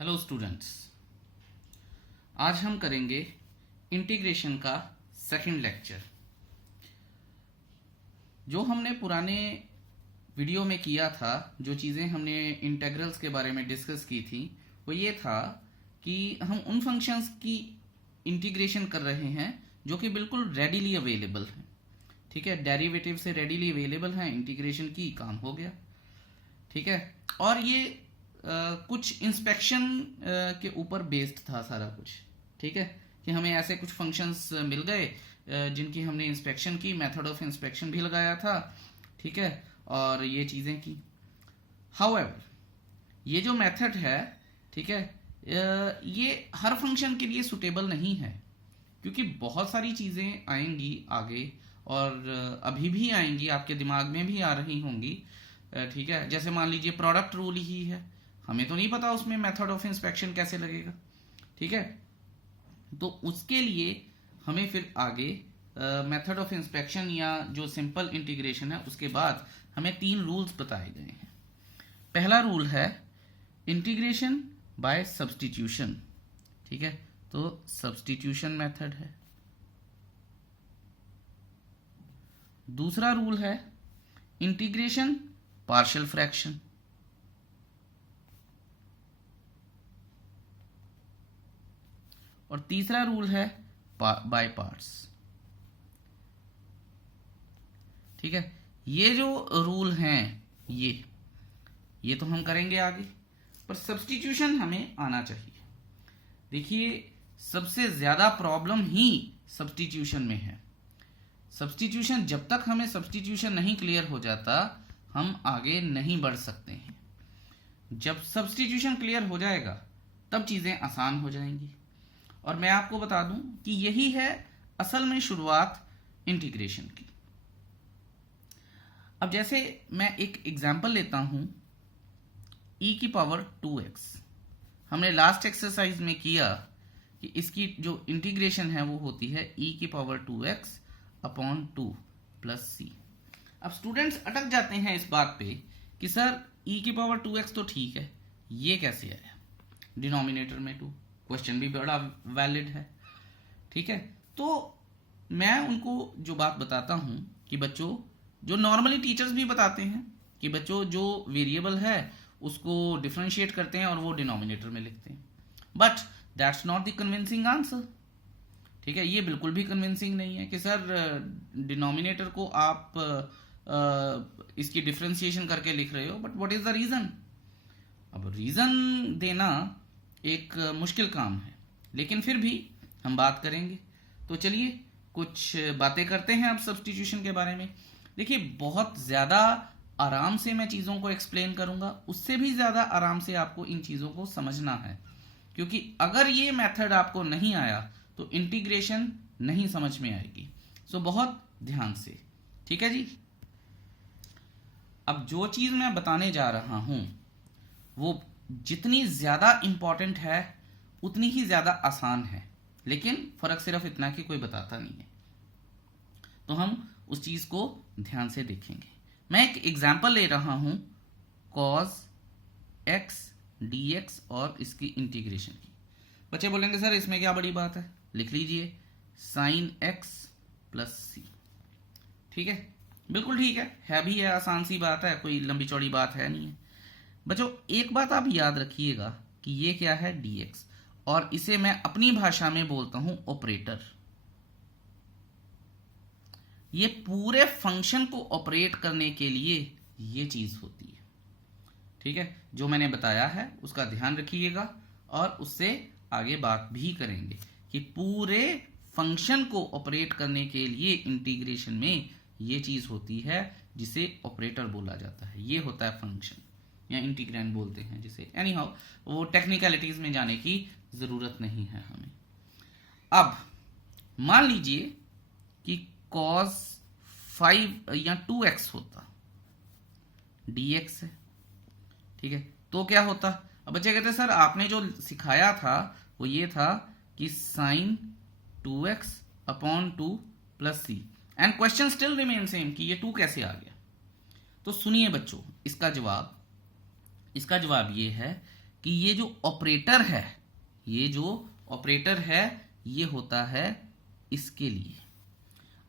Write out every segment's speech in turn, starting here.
Hello students, आज हम करेंगे इंटीग्रेशन का सेकंड लेक्चर। जो हमने पुराने वीडियो में किया था, जो चीज़ें हमने इंटेग्रल्स के बारे में डिस्कस की थी, वो ये था कि हम उन फंक्शंस की इंटीग्रेशन कर रहे हैं जो कि बिल्कुल रेडीली अवेलेबल हैं। ठीक है, डेरिवेटिव से रेडीली अवेलेबल हैं, इंटीग्रेशन की काम हो गया। ठीक है, और ये कुछ इंस्पेक्शन के ऊपर बेस्ड था सारा कुछ। ठीक है, कि हमें ऐसे कुछ फंक्शंस मिल गए जिनकी हमने इंस्पेक्शन की, मेथड ऑफ इंस्पेक्शन भी लगाया था। ठीक है, और ये चीज़ें की। हाउएवर, ये जो मेथड है, ठीक है, ये हर फंक्शन के लिए सुटेबल नहीं है, क्योंकि बहुत सारी चीज़ें आएंगी आगे और अभी भी आएंगी, आपके दिमाग में भी आ रही होंगी। ठीक है, जैसे मान लीजिए प्रोडक्ट रूल ही है, हमें तो नहीं पता उसमें मेथड ऑफ इंस्पेक्शन कैसे लगेगा। ठीक है, तो उसके लिए हमें फिर आगे मेथड ऑफ इंस्पेक्शन या जो सिंपल इंटीग्रेशन है उसके बाद हमें 3 रूल्स बताए गए हैं। पहला रूल है इंटीग्रेशन बाय सब्स्टिट्यूशन। ठीक है, तो सब्स्टिट्यूशन मेथड है। दूसरा रूल है इंटीग्रेशन पार्शियल फ्रैक्शन। और तीसरा रूल है बाय पार्ट्स। ठीक है, ये जो रूल हैं ये तो हम करेंगे आगे, पर सब्स्टिट्यूशन हमें आना चाहिए। देखिए, सबसे ज्यादा प्रॉब्लम ही सब्स्टिट्यूशन में है। सब्स्टिट्यूशन, जब तक हमें सब्स्टिट्यूशन नहीं क्लियर हो जाता, हम आगे नहीं बढ़ सकते हैं। जब सब्स्टिट्यूशन क्लियर हो जाएगा तब चीजें आसान हो जाएंगी। और मैं आपको बता दूं कि यही है असल में शुरुआत इंटीग्रेशन की। अब जैसे मैं एक एग्जांपल लेता हूं, e की पावर 2x। हमने लास्ट एक्सरसाइज में किया कि इसकी जो इंटीग्रेशन है वो होती है e की पावर 2x अपॉन 2 प्लस सी। अब स्टूडेंट्स अटक जाते हैं इस बात पे कि सर e की पावर 2x तो ठीक है, ये कैसे आया डिनोमिनेटर में 2? क्वेश्चन भी बड़ा वैलिड है। ठीक है, तो मैं उनको जो बात बताता हूं कि बच्चों, जो नॉर्मली टीचर्स भी बताते हैं कि बच्चों जो वेरिएबल है उसको डिफरेंशिएट करते हैं और वो डिनोमिनेटर में लिखते हैं, but that's not the convincing answer. ठीक है, ये बिल्कुल भी कन्विंसिंग नहीं है कि सर डिनोमिनेटर को आप इसकी डिफरेंशिएशन करके लिख रहे हो, but what is the reason? अब रीजन देना एक मुश्किल काम है, लेकिन फिर भी हम बात करेंगे। तो चलिए कुछ बातें करते हैं अब सब्स्टिट्यूशन के बारे में। देखिए, बहुत ज़्यादा आराम से मैं चीज़ों को एक्सप्लेन करूंगा, उससे भी ज़्यादा आराम से आपको इन चीज़ों को समझना है, क्योंकि अगर ये मेथड आपको नहीं आया तो इंटीग्रेशन नहीं समझ में आएगी। सो बहुत ध्यान से। ठीक है जी। अब जो चीज़ मैं बताने जा रहा हूं वो जितनी ज्यादा इंपॉर्टेंट है उतनी ही ज्यादा आसान है, लेकिन फर्क सिर्फ इतना कि कोई बताता नहीं है। तो हम उस चीज को ध्यान से देखेंगे। मैं एक एग्जांपल ले रहा हूं cos x dx और इसकी इंटीग्रेशन की। बच्चे बोलेंगे सर इसमें क्या बड़ी बात है? लिख लीजिए sin x प्लस सी। ठीक है, बिल्कुल ठीक है भी है, आसान सी बात है, कोई लंबी चौड़ी बात है नहीं है। बच्चों, एक बात आप याद रखिएगा कि ये क्या है dx, और इसे मैं अपनी भाषा में बोलता हूं ऑपरेटर। ये पूरे फंक्शन को ऑपरेट करने के लिए ये चीज होती है। ठीक है, जो मैंने बताया है उसका ध्यान रखिएगा और उससे आगे बात भी करेंगे कि पूरे फंक्शन को ऑपरेट करने के लिए इंटीग्रेशन में ये चीज होती है जिसे ऑपरेटर बोला जाता है। ये होता है फंक्शन या इंटीग्रैंड बोलते हैं जिसे। एनी हाउ, वो टेक्निकलिटीज में जाने की जरूरत नहीं है हमें। अब मान लीजिए कि cos 5 या 2x होता, dx है। ठीक है, तो क्या होता? अब बच्चे कहते हैं सर आपने जो सिखाया था वो ये था कि sin 2x upon 2 plus c, and question still remain same कि ये 2 कैसे आ गया। तो सुनिए बच्चों, इसका जवाब ये है कि ये जो ऑपरेटर है, ये होता है इसके लिए।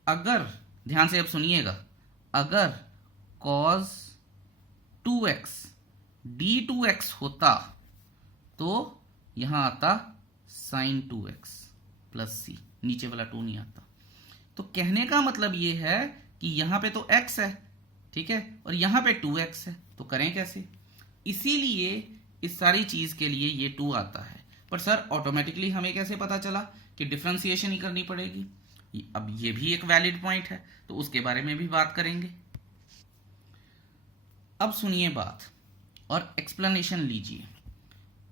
अगर ध्यान से अब सुनिएगा, अगर cos 2x d2x होता तो यहां आता sin 2x प्लस c, नीचे वाला 2 नहीं आता। तो कहने का मतलब ये है कि यहां पे तो x है, ठीक है, और यहां पे 2x है, तो करें कैसे? इसीलिए इस सारी चीज के लिए ये 2 आता है। पर सर ऑटोमेटिकली हमें कैसे पता चला कि डिफरेंशिएशन ही करनी पड़ेगी? अब ये भी एक वैलिड पॉइंट है, तो उसके बारे में भी बात करेंगे। अब सुनिए बात और एक्सप्लेनेशन लीजिए।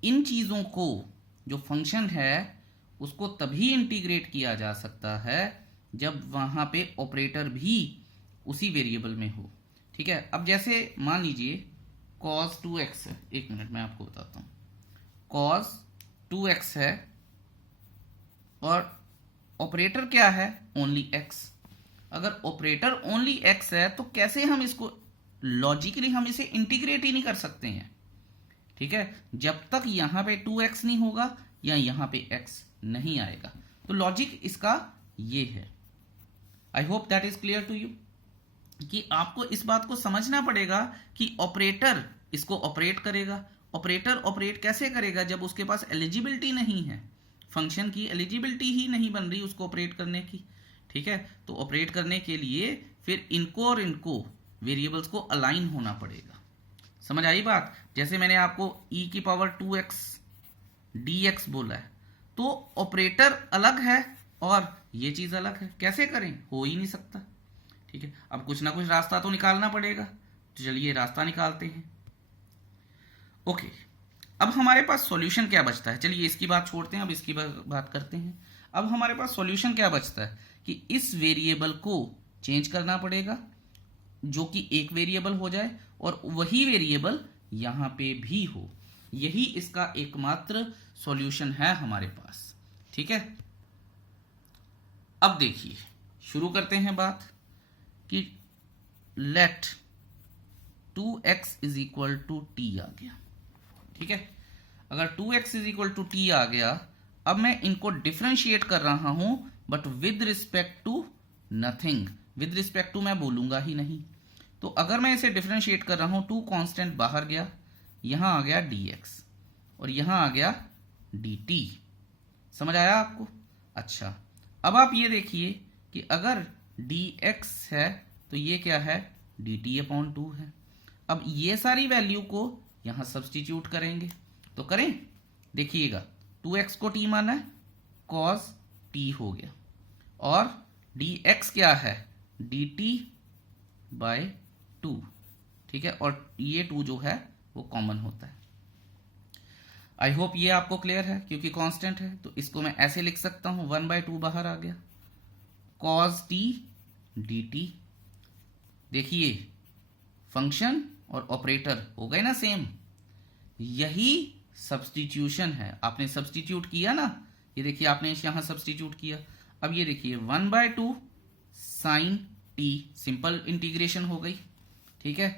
इन चीजों को, जो फंक्शन है उसको तभी इंटीग्रेट किया जा सकता है जब वहां पे ऑपरेटर भी उसी वेरिएबल में हो, ठीक है। अब जैसे मान लीजिए cos 2x है, एक मिनट मैं आपको बताता हूं। cos 2x है और ऑपरेटर क्या है? Only x। अगर ऑपरेटर ओनली x है तो कैसे हम इसको लॉजिकली हम इसे इंटीग्रेट ही नहीं कर सकते हैं, ठीक है, जब तक यहां पे 2x नहीं होगा या यहां पे x नहीं आएगा। तो लॉजिक इसका ये है। I hope that is clear to you कि आपको इस बात को समझना पड़ेगा कि ऑपरेटर इसको ऑपरेट करेगा। ऑपरेटर ऑपरेट कैसे करेगा? जब उसके पास एलिजिबिलिटी नहीं है, फंक्शन की एलिजिबिलिटी ही नहीं बन रही उसको ऑपरेट करने की, ठीक है। तो ऑपरेट करने के लिए फिर इनको और इनको वेरिएबल्स को अलाइन होना पड़ेगा। समझ आई बात? जैसे मैंने आपको e की पावर 2x dx बोला है, तो ऑपरेटर अलग है और ये चीज अलग है, कैसे करें? हो ही नहीं सकता, ठीक है। अब कुछ ना कुछ रास्ता तो निकालना पड़ेगा, तो चलिए रास्ता निकालते हैं। ओके, अब हमारे पास सॉल्यूशन क्या बचता है? चलिए इसकी बात छोड़ते हैं, अब इसकी बात करते हैं। अब हमारे पास सॉल्यूशन क्या बचता है कि इस वेरिएबल को चेंज करना पड़ेगा, जो कि एक वेरिएबल हो जाए और वही वेरिएबल यहां पे भी हो। यही इसका एकमात्र सॉल्यूशन है हमारे पास, ठीक है। अब देखिए, शुरू करते हैं बात कि let 2x is equal to t आ गया, ठीक है। अगर 2x is equal to t आ गया, अब मैं इनको डिफरेंशिएट कर रहा हूं, but with respect to nothing. With respect to मैं बोलूंगा ही नहीं। तो अगर मैं इसे डिफरेंशिएट कर रहा हूं, 2 कांस्टेंट बाहर गया, यहां आ गया dx और यहां आ गया dt। समझ आया आपको? अच्छा, अब आप ये देखिए कि अगर dx है तो ये क्या है? dt/2 है। अब ये सारी वैल्यू को यहां सब्सटीट्यूट करेंगे, तो करें, देखिएगा 2x को t माना है, cos t हो गया, और dx क्या है? dt/2, ठीक है, और ये 2 जो है वो कॉमन होता है। आई होप ये आपको क्लियर है, क्योंकि कांस्टेंट है तो इसको मैं ऐसे लिख सकता हूं, 1/2 बाहर आ गया, cos t dt। देखिए फंक्शन और ऑपरेटर हो गए ना सेम, यही सब्सटीट्यूशन है। आपने सब्सटीट्यूट किया ना, ये देखिए आपने यहां सब्सटीट्यूट किया। अब ये देखिए 1/2 sin t, सिंपल इंटीग्रेशन हो गई, ठीक है,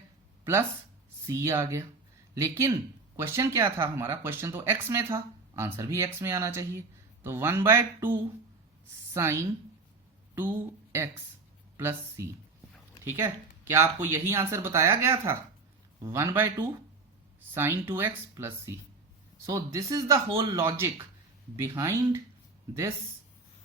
प्लस c आ गया। लेकिन क्वेश्चन क्या था हमारा? क्वेश्चन तो x में था, आंसर भी x में आना चाहिए। तो 1/2 sin 2x प्लस c, ठीक है। क्या आपको यही आंसर बताया गया था? 1/2 sin 2x प्लस c। So this is the whole logic behind this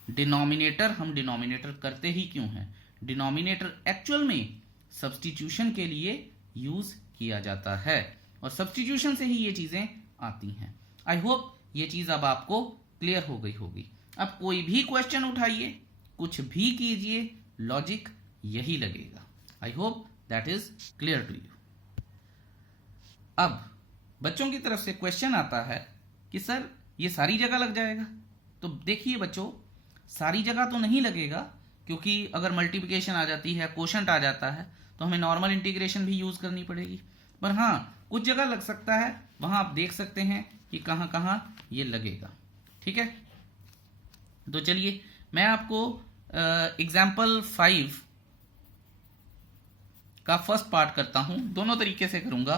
denominator. हम डिनोमिनेटर करते ही क्यों हैं? डिनोमिनेटर एक्चुअल में सब्सटीट्यूशन के लिए यूज किया जाता है और सब्सटीट्यूशन से ही ये चीजें आती हैं। आई होप ये चीज अब आपको क्लियर हो गई होगी। अब कोई भी क्वेश्चन उठाइए, कुछ भी कीजिए, लॉजिक यही लगेगा। I hope that is clear to you. अब बच्चों की तरफ से क्वेश्चन आता है कि सर ये सारी जगह लग जाएगा? तो देखिए बच्चों, सारी जगह तो नहीं लगेगा, क्योंकि अगर मल्टीप्लिकेशन आ जाती है, कोशंट आ जाता है, तो हमें नॉर्मल इंटीग्रेशन भी यूज करनी पड़ेगी। पर हाँ, कुछ जगह लग सकता है, वहां आप देख सकते हैं कि कहां कहां ये लगेगा, ठीक है। तो चलिए मैं आपको एग्जाम्पल 5 का फर्स्ट पार्ट करता हूं, दोनों तरीके से करूंगा।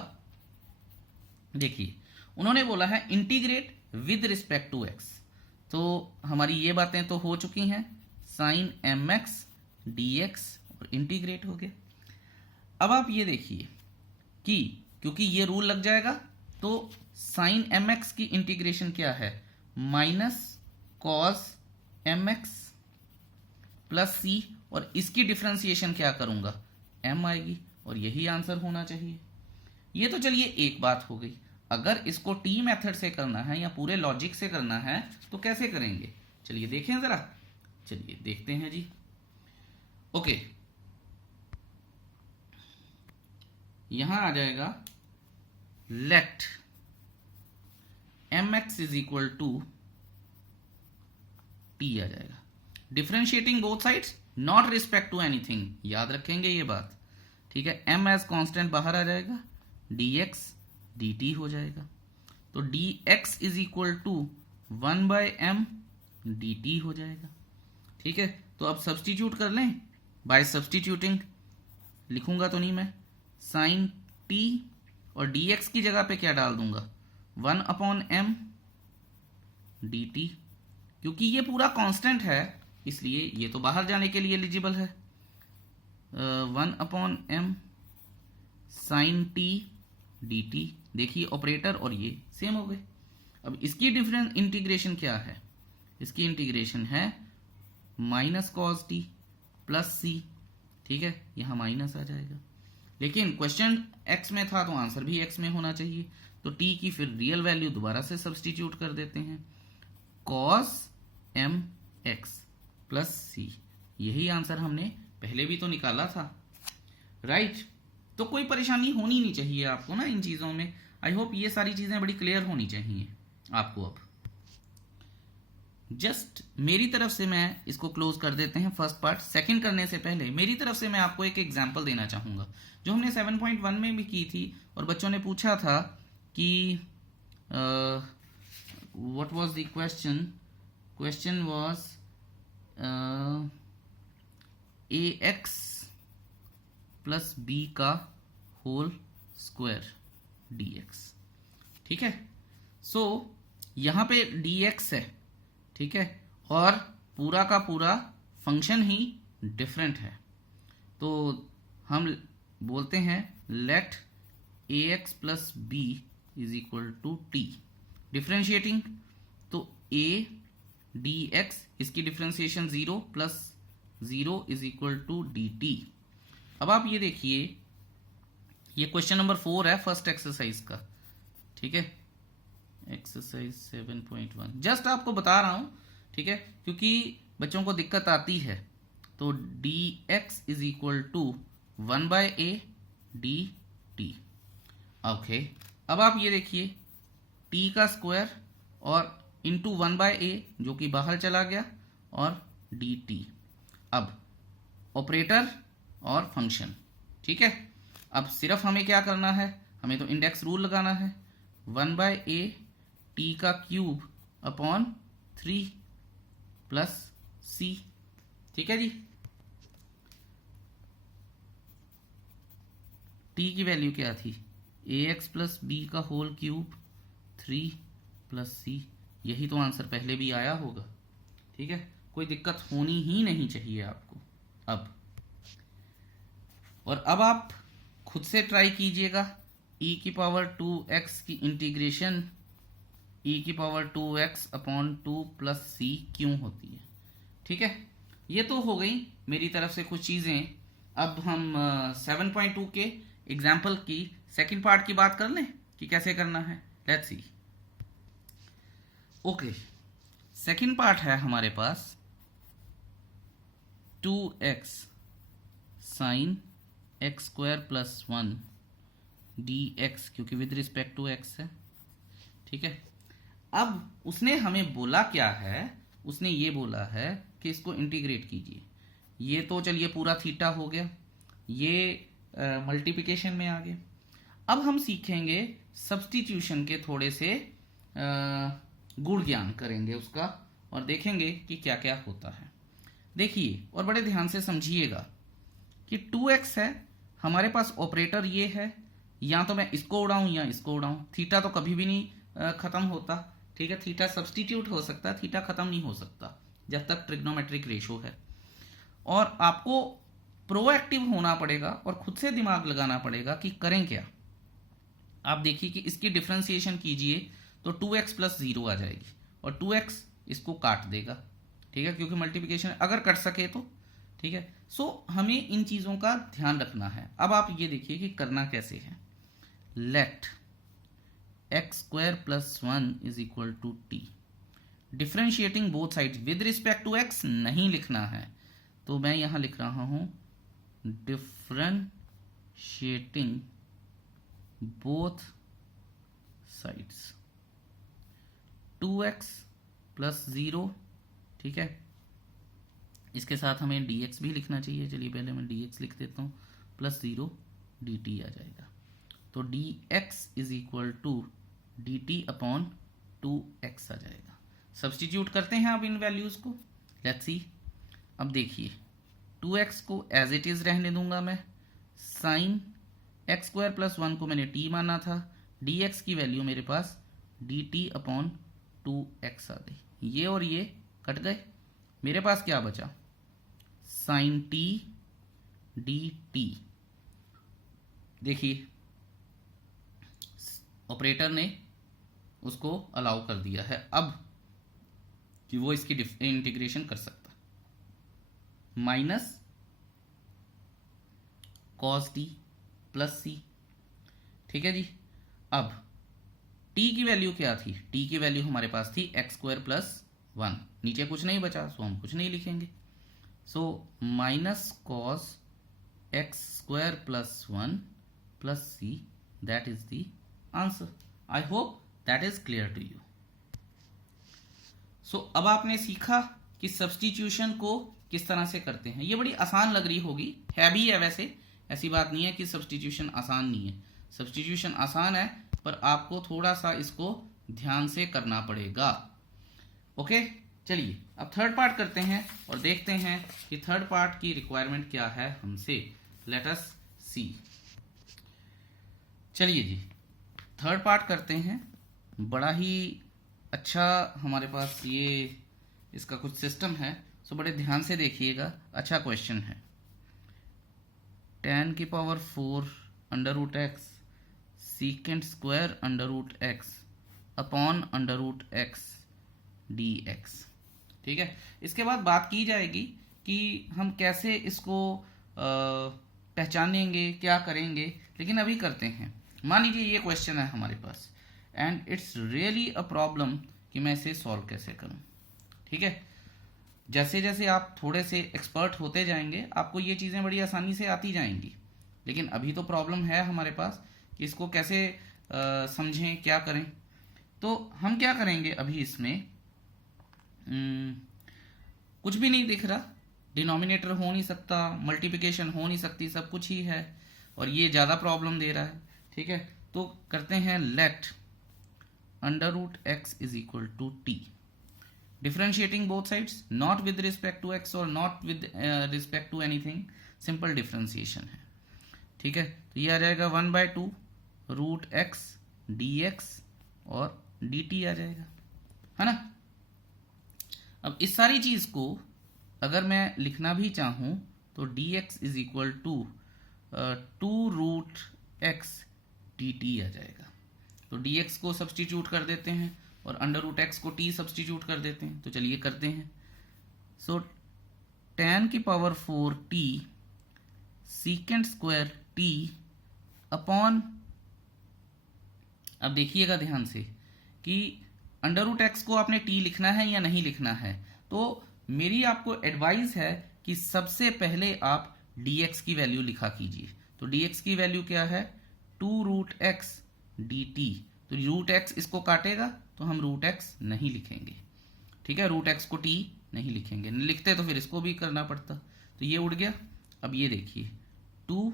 देखिए उन्होंने बोला है integrate with respect to x. तो हमारी ये बातें तो हो चुकी हैं, sine m x d x और इंटीग्रेट हो गया। अब आप ये देखिए कि क्योंकि ये रूल लग जाएगा तो साइन एम एक्स की इंटीग्रेशन क्या है, minus cos m x plus C, और इसकी डिफ्रेंसिएशन क्या करूंगा, एम आएगी, और यही आंसर होना चाहिए। ये तो चलिए एक बात हो गई। अगर इसको टी मेथड से करना है या पूरे लॉजिक से करना है तो कैसे करेंगे, चलिए देखें जरा, चलिए देखते हैं जी। ओके, यहां आ जाएगा let m x is equal to t आ जाएगा, differentiating both sides not respect to anything, याद रखेंगे ये बात, ठीक है। एम एज कांस्टेंट बाहर आ जाएगा, डी एक्स डी टी हो जाएगा, तो d x is equal to 1/m d t हो जाएगा, ठीक है। तो अब सब्सटीट्यूट कर लें, बाय सब्सटीट्यूटिंग लिखूंगा तो नहीं मैं, साइन टी और डी एक्स की जगह पे क्या डाल दूंगा, 1/m डी टी, क्योंकि ये पूरा कांस्टेंट है इसलिए ये तो बाहर जाने के लिए एलिजिबल है, 1/m sine t d t, देखिए ऑपरेटर और ये सेम हो गए। अब इसकी डिफरेंस इंटीग्रेशन क्या है, इसकी इंटीग्रेशन है माइनस कॉस टी प्लस सी, ठीक है, यहां माइनस आ जाएगा, लेकिन क्वेश्चन एक्स में था तो आंसर भी एक्स में होना चाहिए, तो टी की फिर रियल वैल्यू दोबारा से सब्सटीट्यूट कर देते हैं, कॉस एम एक्स प्लस सी, यही आंसर हमने पहले भी तो निकाला था, राइट। तो कोई परेशानी होनी नहीं चाहिए आपको ना इन चीजों में। आई होप ये सारी चीजें बड़ी क्लियर होनी चाहिए आपको। अब जस्ट मेरी तरफ से मैं इसको क्लोज कर देते हैं फर्स्ट पार्ट। सेकंड करने से पहले मेरी तरफ से मैं आपको एक एग्जांपल देना चाहूंगा जो हमने 7.1 में भी की थी, और बच्चों ने पूछा था कि what was the question, question was a x plus b का होल स्क्वायर डी एक्स, ठीक है। सो यहां पे डी एक्स है, ठीक है, और पूरा का पूरा फंक्शन ही डिफरेंट है, तो हम बोलते हैं let a x plus b is equal to t, differentiating तो ए डी एक्स, इसकी differentiation 0 plus 0 is equal to d t. अब आप ये देखिए, ये क्वेश्चन नंबर 4 है फर्स्ट एक्सरसाइज का, ठीक है, एक्सरसाइज 7.1, जस्ट आपको बता रहा हूं, ठीक है, क्योंकि बच्चों को दिक्कत आती है। तो d x is equal to 1/a d t, okay. अब आप ये देखिए t का स्क्वायर और इंटू 1/a जो कि बाहर चला गया, और डी टी, अब ऑपरेटर और फंक्शन, ठीक है। अब सिर्फ हमें क्या करना है, हमें तो इंडेक्स रूल लगाना है, 1/a टी का क्यूब अपॉन 3 प्लस सी, ठीक है जी। टी की वैल्यू क्या थी, ए एक्स प्लस बी का होल क्यूब 3 प्लस सी, यही तो आंसर पहले भी आया होगा, ठीक है, कोई दिक्कत होनी ही नहीं चाहिए आपको। और अब आप खुद से ट्राई कीजिएगा, e की पावर 2x की इंटीग्रेशन e की पावर 2x अपॉन 2 प्लस सी क्यों होती है, ठीक है। ये तो हो गई मेरी तरफ से कुछ चीजें। अब हम 7.2 के एग्जाम्पल की सेकंड पार्ट की बात कर लें कि कैसे करना है, let's see. Okay, second part है हमारे पास 2x sine x square plus 1 D x, क्योंकि विद रिस्पेक्ट टू एक्स है, ठीक है। अब उसने हमें बोला क्या है, उसने ये बोला है कि इसको इंटीग्रेट कीजिए। ये तो चलिए पूरा थीटा हो गया, ये मल्टीप्लिकेशन में आ गया। अब हम सीखेंगे सब्स्टिट्यूशन के थोड़े से गुण ज्ञान करेंगे उसका, और देखेंगे कि क्या क्या होता है। देखिए और बड़े ध्यान से समझिएगा कि 2x है, हमारे पास ऑपरेटर ये है, या तो मैं इसको उड़ाऊं या इसको उड़ाऊं, थीटा तो कभी भी नहीं खत्म होता, ठीक है, थीटा सब्सटीट्यूट हो सकता, थीटा खत्म नहीं हो सकता जब तक ट्रिग्नोमेट्रिक रेशो है। और आपको प्रोएक्टिव होना पड़ेगा और खुद से दिमाग लगाना पड़ेगा कि करें क्या। आप देखिए कि इसकी डिफरेंशिएशन कीजिए तो 2x + 0 आ जाएगी और 2x इसको काट देगा, ठीक है, क्योंकि मल्टीप्लिकेशन अगर कट सके तो, ठीक है। सो हमें इन चीज़ों का ध्यान रखना है। अब आप ये देखिए कि करना कैसे है। Let x² + 1 = t। Differentiating both sides with respect to x नहीं लिखना है, तो मैं यहां लिख रहा हूं डिफ्रेंशिएटिंग बोथ साइड्स 2x + 0, ठीक है। इसके साथ हमें dx भी लिखना चाहिए, चलिए पहले मैं dx लिख देता हूँ, +0 dt आ जाएगा। तो dx = dt/2x आ जाएगा। सब्स्टिट्यूट करते हैं अब इन वैल्यूज को, लेट्स सी। अब देखिए 2x को एज इट इज रहने दूंगा मैं, साइन x² + 1 को मैंने t माना था, dx की वैल्यू मेरे पास dt/2x आ गई। ये और ये कट गए, मेरे पास क्या बचा, साइन t dt। देखिए ऑपरेटर ने उसको अलाउ कर दिया है अब कि वो इसकी इंटीग्रेशन कर सकता, माइनस cos t + c, ठीक है जी। अब t की वैल्यू क्या थी, t की वैल्यू हमारे पास थी x² + 1, नीचे कुछ नहीं बचा सो हम कुछ नहीं लिखेंगे। So -cos x² + 1 + c, that is the answer. I hope that is clear to you. So अब आपने सीखा कि सब्स्टिट्यूशन को किस तरह से करते हैं। ये बड़ी आसान लग रही होगी, है भी है वैसे, ऐसी बात नहीं है कि सब्स्टिट्यूशन आसान नहीं है, सब्स्टिट्यूशन आसान है, पर आपको थोड़ा सा इसको ध्यान से करना पड़ेगा। ओके, चलिए अब थर्ड पार्ट करते हैं और देखते हैं कि थर्ड पार्ट की रिक्वायरमेंट क्या है हमसे। लेट अस सी। चलिए जी थर्ड पार्ट करते हैं। बड़ा ही अच्छा हमारे पास ये इसका कुछ सिस्टम है, सो बड़े ध्यान से देखिएगा, अच्छा क्वेश्चन है। tan⁴ √x sec² √x /√x dx, ठीक है। इसके बाद बात की जाएगी कि हम कैसे इसको पहचानेंगे, क्या करेंगे, लेकिन अभी करते हैं। मान लीजिए ये क्वेश्चन है हमारे पास and it's really a problem कि मैं इसे सॉल्व कैसे करूं, ठीक है। जैसे जैसे आप थोड़े से एक्सपर्ट होते जाएंगे आपको ये चीज़ें बड़ी आसानी से आती जाएंगी, लेकिन अभी तो प्रॉब्लम है हमारे पास कि इसको कैसे समझें, क्या करें। तो हम क्या करेंगे अभी इसमें, कुछ भी नहीं दिख रहा, डिनोमिनेटर हो नहीं सकता, मल्टीप्लिकेशन हो नहीं सकती, सब कुछ ही है और ये ज़्यादा प्रॉब्लम दे रहा है, ठीक है। तो करते हैं late √x = t, differentiating both sides not with respect to x or not with respect to anything, simple differentiation है, ठीक है। तो ये आ जाएगा 1/2 √x dx और dt आ जाएगा, है ना। अब इस सारी चीज को अगर मैं लिखना भी चाहूं तो dx = 2 √x dt आ जाएगा। तो dx को सब्स्टिट्यूट कर देते हैं और √x को t सब्स्टिट्यूट कर देते हैं, तो चलिए करते हैं। सो tan⁴ t sec² t upon, अब देखिएगा ध्यान से कि √x को आपने t लिखना है या नहीं लिखना है। तो मेरी आपको एडवाइस है कि सबसे पहले आप dx की वैल्यू लिखा कीजिए। तो dx की वैल्यू क्या है, 2 √x dt। तो √x इसको काटेगा तो हम √x नहीं लिखेंगे, ठीक है, √x को t नहीं लिखेंगे, नहीं लिखते तो फिर इसको भी करना पड़ता, तो ये उड़ गया। अब ये देखिए 2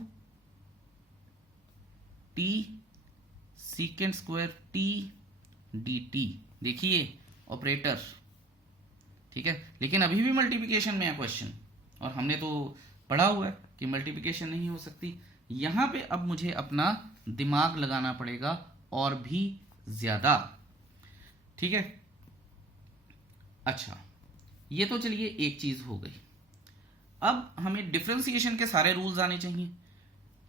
t sec² t dt, देखिए ऑपरेटर, ठीक है, लेकिन अभी भी मल्टीप्लिकेशन में है क्वेश्चन और हमने तो पढ़ा हुआ है कि मल्टीप्लिकेशन नहीं हो सकती। यहां पे अब मुझे अपना दिमाग लगाना पड़ेगा और भी ज्यादा, ठीक है। अच्छा, ये तो चलिए एक चीज हो गई। अब हमें डिफरेंशिएशन के सारे रूल्स आने चाहिए।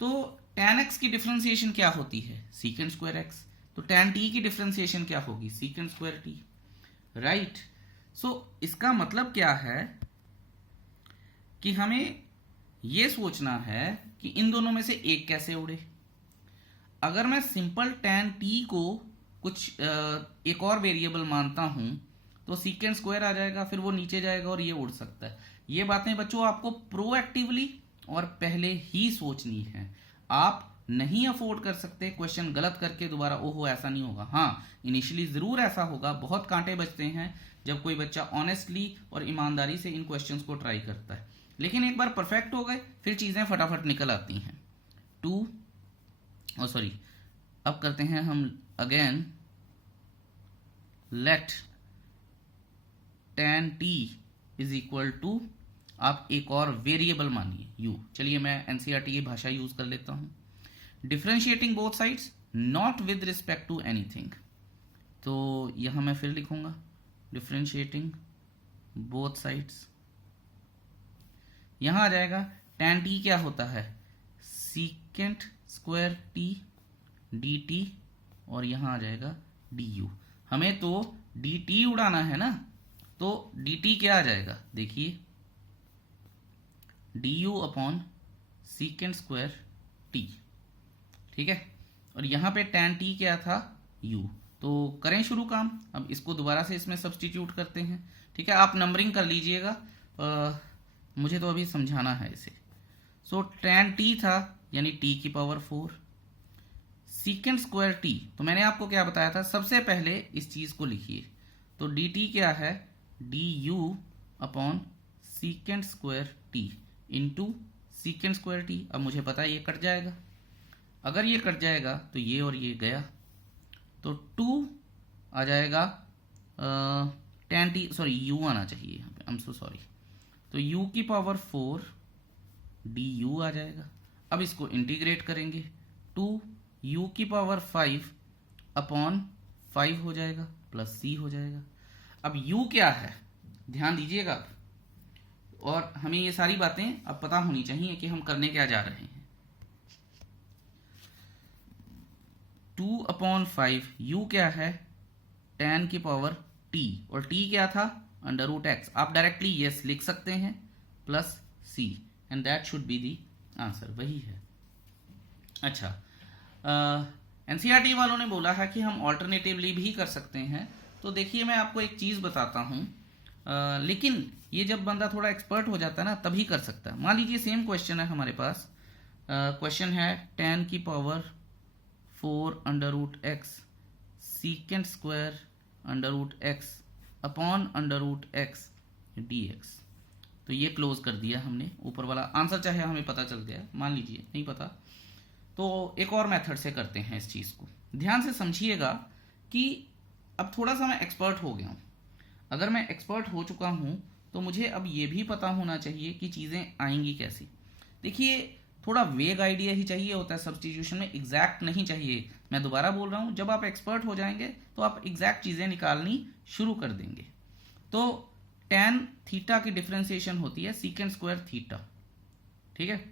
तो tan x की डिफरेंशिएशन क्या होती है? Secant square x। तो tan t की डिफरेंशिएशन क्या होगी? Secant square t, right. So इसका मतलब क्या है कि हमें यह सोचना है कि इन दोनों में से एक कैसे उड़े। अगर मैं सिंपल tan t को कुछ एक और वेरिएबल मानता हूं तो सीकेंट स्क्वायर आ जाएगा, फिर वो नीचे जाएगा और ये उड़ सकता है। ये बातें बच्चों आपको प्रोएक्टिवली और पहले ही सोचनी है। आप नहीं अफोर्ड कर सकते क्वेश्चन गलत करके दोबारा ओहो ऐसा नहीं होगा। हाँ, इनिशियली जरूर ऐसा होगा, बहुत कांटे बचते हैं जब कोई बच्चा ऑनेस्टली और ईमानदारी से इन क्वेश्चंस को ट्राई करता है, लेकिन एक बार परफेक्ट हो गए फिर चीजें फटाफट निकल आती हैं। अब करते हैं हम again let tan t is equal to, आप एक और वेरिएबल मानिए u। चलिए मैं एनसीईआरटी की भाषा यूज कर लेता हूं। Differentiating both sides not with respect to anything. तो यहां मैं फिर लिखूंगा डिफरेंशिएटिंग बोथ साइड्स। यहां आ जाएगा tan t क्या होता है? सीकेंट स्क्वायर t dt, और यहां आ जाएगा du। हमें तो dt उड़ाना है ना, तो dt क्या आ जाएगा? देखिए du upon secant square t, ठीक है। और यहां पे tan t क्या था? u। तो करें शुरू काम। अब इसको दोबारा से इसमें सब्स्टिट्यूट करते हैं, ठीक है। आप नंबरिंग कर लीजिएगा, मुझे तो अभी समझाना है इसे। सो tan t था यानी t की पावर 4, सीकेंट स्क्वायर t, तो मैंने आपको क्या बताया था? सबसे पहले इस चीज को लिखिए। तो dt क्या है? du upon secant square t into secant square t। अब मुझे पता है ये कट जाएगा, अगर ये कट जाएगा तो ये और ये गया, तो 2 आ जाएगा tan t, सॉरी u आना चाहिए यहाँ पे, आई एम सो सॉरी। तो u की पावर 4 du आ जाएगा। अब इसको इंटीग्रेट करेंगे, 2 u की पावर 5 अपॉन 5 हो जाएगा प्लस c हो जाएगा। अब u क्या है ध्यान दीजिएगा, और हमें ये सारी बातें अब पता होनी चाहिए कि हम करने क्या जा रहे हैं। 2 अपॉन 5, u क्या है? tan की पावर t, और t क्या था? Under root x. आप डायरेक्टली यस लिख सकते हैं, plus c, and that should be the answer, वही है। अच्छा, एनसीईआरटी वालों ने बोला है कि हम ऑल्टरनेटिवली भी कर सकते हैं। तो देखिए मैं आपको एक चीज बताता हूं, लेकिन ये जब बंदा थोड़ा एक्सपर्ट हो जाता है ना तभी कर सकता है। मान लीजिए सेम क्वेश्चन है हमारे पास, क्वेश्चन है tan की power 4 under root x secant square under root x upon under root x dx। तो ये क्लोज कर दिया हमने, ऊपर वाला आंसर चाहे हमें पता चल गया, मान लीजिए नहीं पता तो एक और मेथड से करते हैं इस चीज को। ध्यान से समझिएगा कि अब थोड़ा सा मैं एक्सपर्ट हो गया हूं। अगर मैं एक्सपर्ट हो चुका हूं तो मुझे अब ये भी पता होना चाहिए कि चीजें आएंगी कैसी। देखिए थोड़ा वेग आइडिया ही चाहिए होता है सब्स्टिट्यूशन में, एग्जैक्ट नहीं चाहिए। मैं दोबारा बोल रहा हूं, जब आप एक्सपर्ट हो जाएंगे तो आप एग्जैक्ट चीजें निकालनी शुरू कर देंगे। तो tan थीटा की डिफरेंशिएशन होती है सीकेंट स्क्वायर थीटा, ठीक है,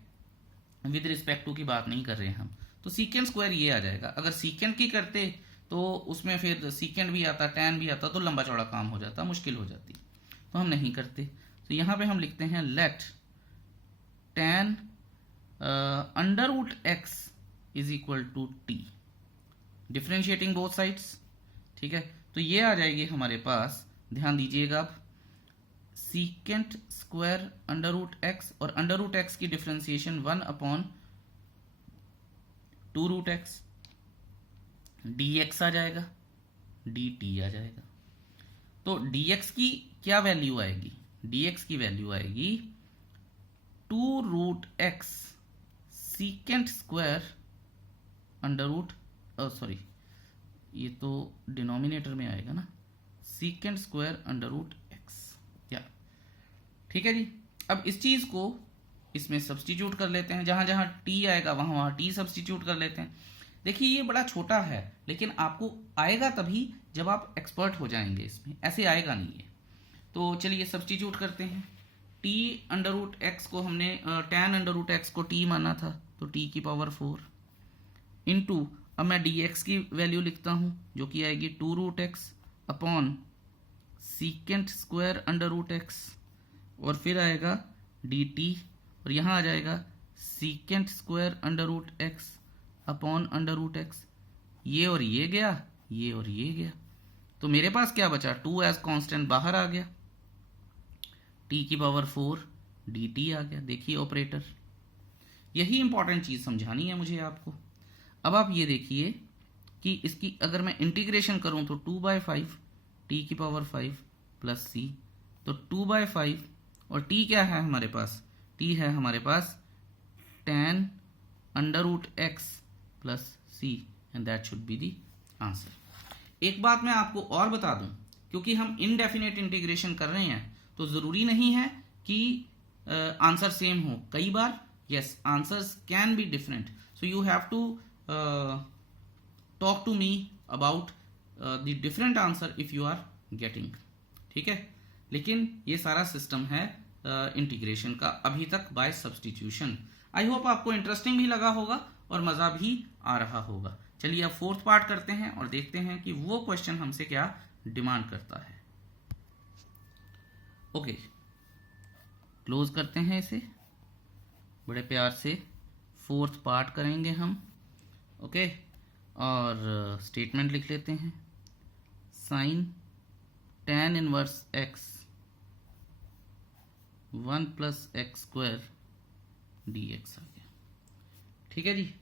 विद रिस्पेक्ट टू की बात नहीं कर रहे हैं हम। तो सीकेंट स्क्वायर ये आ जाएगा। अगर सीकेंट की करते तो उसमें फिर सीकेंट भी आता, tan भी आता, तो लंबा चौड़ा काम हो जाता, मुश्किल हो जाती, तो हम नहीं करते। तो यहां पे हम लिखते हैं let tan under root x is equal to t, differentiating both sides, ठीक है। तो ये आ जाएगी हमारे पास, ध्यान दीजिएगा आप, secant square under root x, और अंडर रूट एक्स की differentiation 1 upon 2 root x, dx आ जाएगा, dt आ जाएगा। तो dx की क्या वैल्यू आएगी? dx की वैल्यू आएगी 2 root x secant square under root, sorry ये तो डिनोमिनेटर में आएगा ना, secant square under root x, या ठीक है जी। अब इस चीज को इसमें सब्स्टिट्यूट कर लेते हैं, जहां जहां t आएगा वहां वहां t सब्स्टिट्यूट कर लेते हैं। देखिए ये बड़ा छोटा है, लेकिन आपको आएगा तभी जब आप एक्सपर्ट हो जाएंगे इसमें, ऐसे आएगा नहीं है। तो चलिए सब्स्टिट्यूट करते हैं। टी अंडर रूट एक्स को हमने tan अंडर रूट एक्स को टी माना था, तो टी की पावर 4 इंटू, अब मैं डी एक्स की वैल्यू लिखता हूं जो कि आएगी 2 root x upon secant square under root x, और फिर आएगा डी टी, और यहाँ आ जाएगा secant square under root x upon under root x. ये और ये गया, ये और ये गया, तो मेरे पास क्या बचा, 2 एज कांस्टेंट बाहर आ गया, टी की पावर 4 डी टी आ गया। देखिए ऑपरेटर, यही इंपॉर्टेंट चीज समझानी है मुझे आपको। अब आप ये देखिए कि इसकी अगर मैं इंटीग्रेशन करूं तो 2/5 टी की पावर 5 प्लस सी, तो 2/5 और टी क्या है हमारे पास, टी है हमारे पास tan under root x plus c, and that should be the answer. एक बात मैं आपको और बता दूं, क्योंकि हम इनडेफिनेट इंटीग्रेशन कर रहे हैं तो जरूरी नहीं है कि आंसर सेम हो। कई बार yes answers can be different, so you have to talk to me about the different answer if you are getting, ठीक है। लेकिन ये सारा सिस्टम है इंटीग्रेशन का अभी तक बाय सब्स्टिट्यूशन। आई होप आपको इंटरेस्टिंग भी लगा होगा और मजा भी आ रहा होगा। चलिए अब फोर्थ पार्ट करते हैं और देखते हैं कि वो क्वेश्चन हमसे क्या डिमांड करता है। ओके, क्लोज करते हैं इसे, बड़े प्यार से फोर्थ पार्ट करेंगे हम। ओके, और स्टेटमेंट लिख लेते हैं, sine tan inverse x 1 plus x square dx आ गया, ठीक है जी।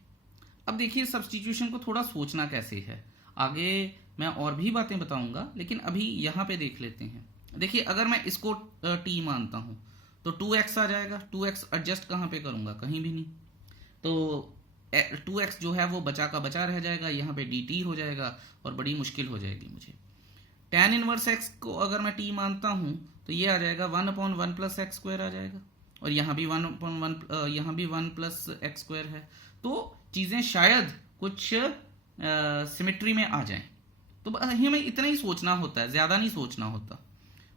अब देखिए सब्स्टिट्यूशन को थोड़ा सोचना कैसे है, आगे मैं और भी बातें बताऊंगा, लेकिन अभी यहां पे देख लेते हैं। देखिए अगर मैं इसको t मानता हूं तो 2x आ जाएगा, 2x एडजस्ट कहां पे करूंगा, कहीं भी नहीं, तो 2x जो है वो बचा का बचा रह जाएगा, यहाँ पे dt हो जाएगा और बड़ी मुश्किल हो जाएगी मुझे। tan इनवर्स x को अगर मैं t मानता हूं तो ये आ जाएगा 1/1 प्लस एक्स स्क्वायर आ जाएगा, और यहाँ भी 1/1 यहाँ भी 1 प्लस एक्स स्क्वायर है, तो चीजें शायद कुछ सिमेट्री में आ जाएं। तो हमें इतना ही सोचना होता है, ज्यादा नहीं सोचना होता।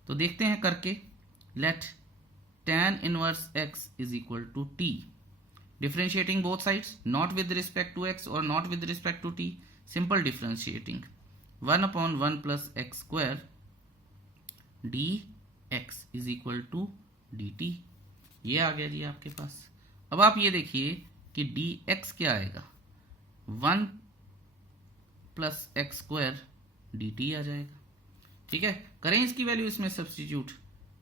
तो देखते हैं करके, let tan inverse x is equal to t, differentiating both sides, not with respect to x or not with respect to t, simple differentiating 1/1 plus x square dx is equal to dt, ये आ गया जी आपके पास। अब आप ये देखिए कि dx क्या आएगा, 1 प्लस एक्स स्क्वायर dt आ जाएगा, ठीक है। करें इसकी वैल्यू इसमें सब्स्टिट्यूट,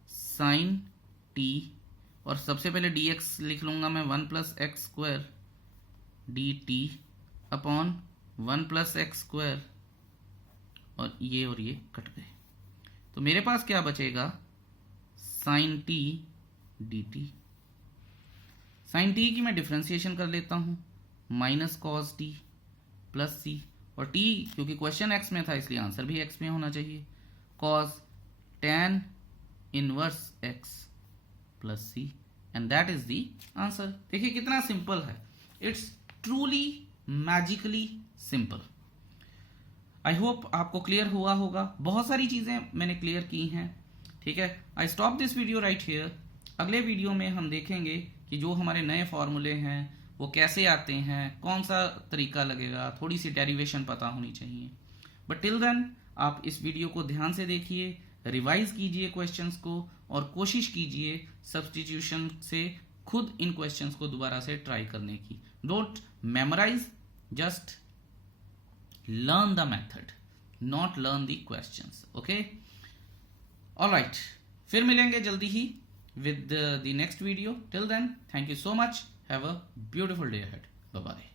साइन t, और सबसे पहले dx लिख लूंगा मैं 1 plus x square dt upon 1 plus x square, और ये कट गए, तो मेरे पास क्या बचेगा, sine t dt। Sine t की मैं डिफरेंशिएशन कर लेता हूं, minus cos t plus c, और t क्योंकि क्वेश्चन x में था इसलिए आंसर भी x में होना चाहिए, cos tan inverse x plus c, and that is the answer. देखिए कितना सिंपल है, it's truly magically simple. I hope आपको क्लियर हुआ होगा, बहुत सारी चीजें मैंने क्लियर की हैं, ठीक है। I stop this video right here. अगले वीडियो में हम देखेंगे कि जो हमारे नए फॉर्मूले हैं वो कैसे आते हैं, कौन सा तरीका लगेगा, थोड़ी सी डेरिवेशन पता होनी चाहिए। बट टिल देन आप इस वीडियो को ध्यान से देखिए, रिवाइज कीजिए क्वेश्चंस को, और कोशिश कीजिए सब्स्टिट्यूशन से खुद इन क्वेश्चंस को दोबारा से ट्राई करने की। Don't memorise, just learn the method, not learn the questions, okay. Alright, फिर मिलेंगे जल्दी ही with the next video. Till then, thank you so much. Have a beautiful day ahead. Bye bye.